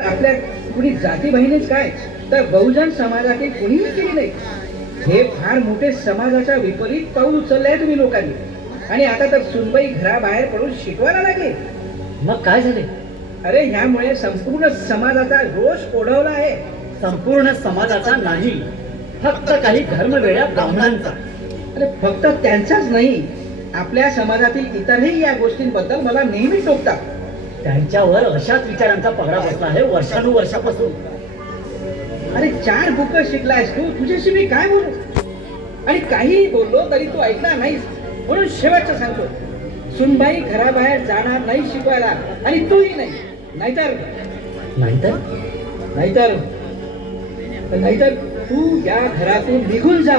आपल्या कुणी जाती बहिणीच काय तर बहुजन समाजातील कुणीही केली नाही. हे फार मोठे समाजाच्या विपरीत पाऊल उचललंय तुम्ही लोकांनी. आणि आता तर सुनबाई घराबाहेर पडून शिकवायला लागले. मग काय झाले? अरे ह्यामुळे संपूर्ण समाजाचा रोष ओढवला आहे. संपूर्ण समाजाचा नाही, फक्त काही धर्मवेड्या ब्राह्मणांचा. अरे फक्त त्यांचाच नाही, आपल्या समाजातील इतरही या गोष्टींबद्दल मला नेहमी टोकतात. त्यांच्यावर अशाच विचारांचा पगडा बसला आहे वर्षानुवर्षापासून. अरे 4 बुक शिकलायस तू, तुझ्याशी मी काय बोलू? आणि काही बोललो तरी तू ऐकणार नाहीस. म्हणून शेवटचं सांगतो, सुनबाई घराबाहेर जाणार नाही शिकवायला, आणि तूही नाही. नाहीतर नाहीतर नाहीतर नाहीतर तू या घरातून निघून जा.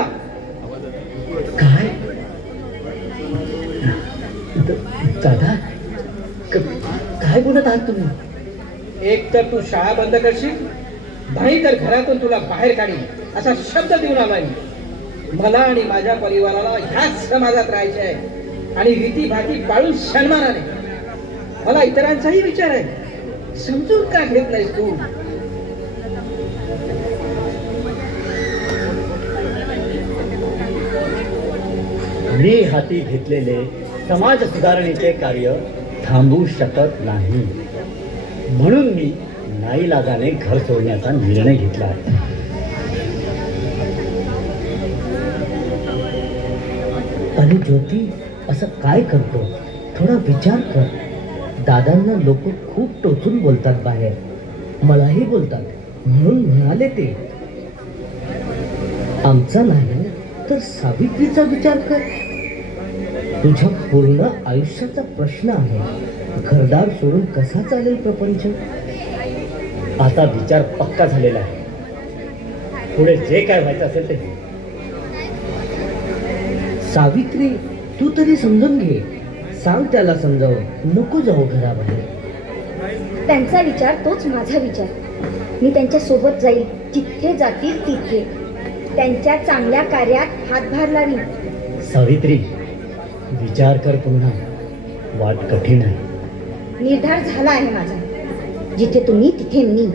काय? दादा, काय बोलत आहात तुम्ही? एक तर तू शाळा बंद करशील, नाही तर घरातून तुला बाहेर काढीन असा शब्द देऊन आलाय मी. मला आणि माझ्या परिवाराला ह्याच समाजात राहायचे आहे आणि रीतीभाती पाळून सन्मानाने. मला इतरांचाही विचार आहे, समजून का घेत नाहीस तू? मी हाती घेतलेले समाज सुधारणेचे कार्य थांबवू शकत नाही, म्हणून मी नाईलाजाने घर सोडण्याचा निर्णय घेतला आहे. अरे ज्योती, असं काय करतो? थोडा विचार कर. दादांना लोक खूप टोचून बोलतात बाहेर, मलाही बोलतात, म्हणून म्हणाले ते. आमचा नाही तर सावित्रीचा विचार कर. तुझ्या पूर्ण आयुष्याचा प्रश्न आहे. घरदार सोडून कसा चालेल प्रपंच? आता विचार पक्का झालेला आहे. पुढे जे काय व्हायचं असेल ते. सावित्री, तू तरी समजून घे. सांग त्याला समजावून, नको जाऊ घराबाहेर. त्यांचा विचार तोच माझा विचार. मी त्यांच्या सोबत जाईल, जिथे जातील तिथे. त्यांच्या चांगल्या कार्यात हातभार लावीन. सावित्री, विचार कर पुन्हा. वाट कठीण आहे. निर्धार झाला आहे माझा. जिथे तुम्ही तिथे मी.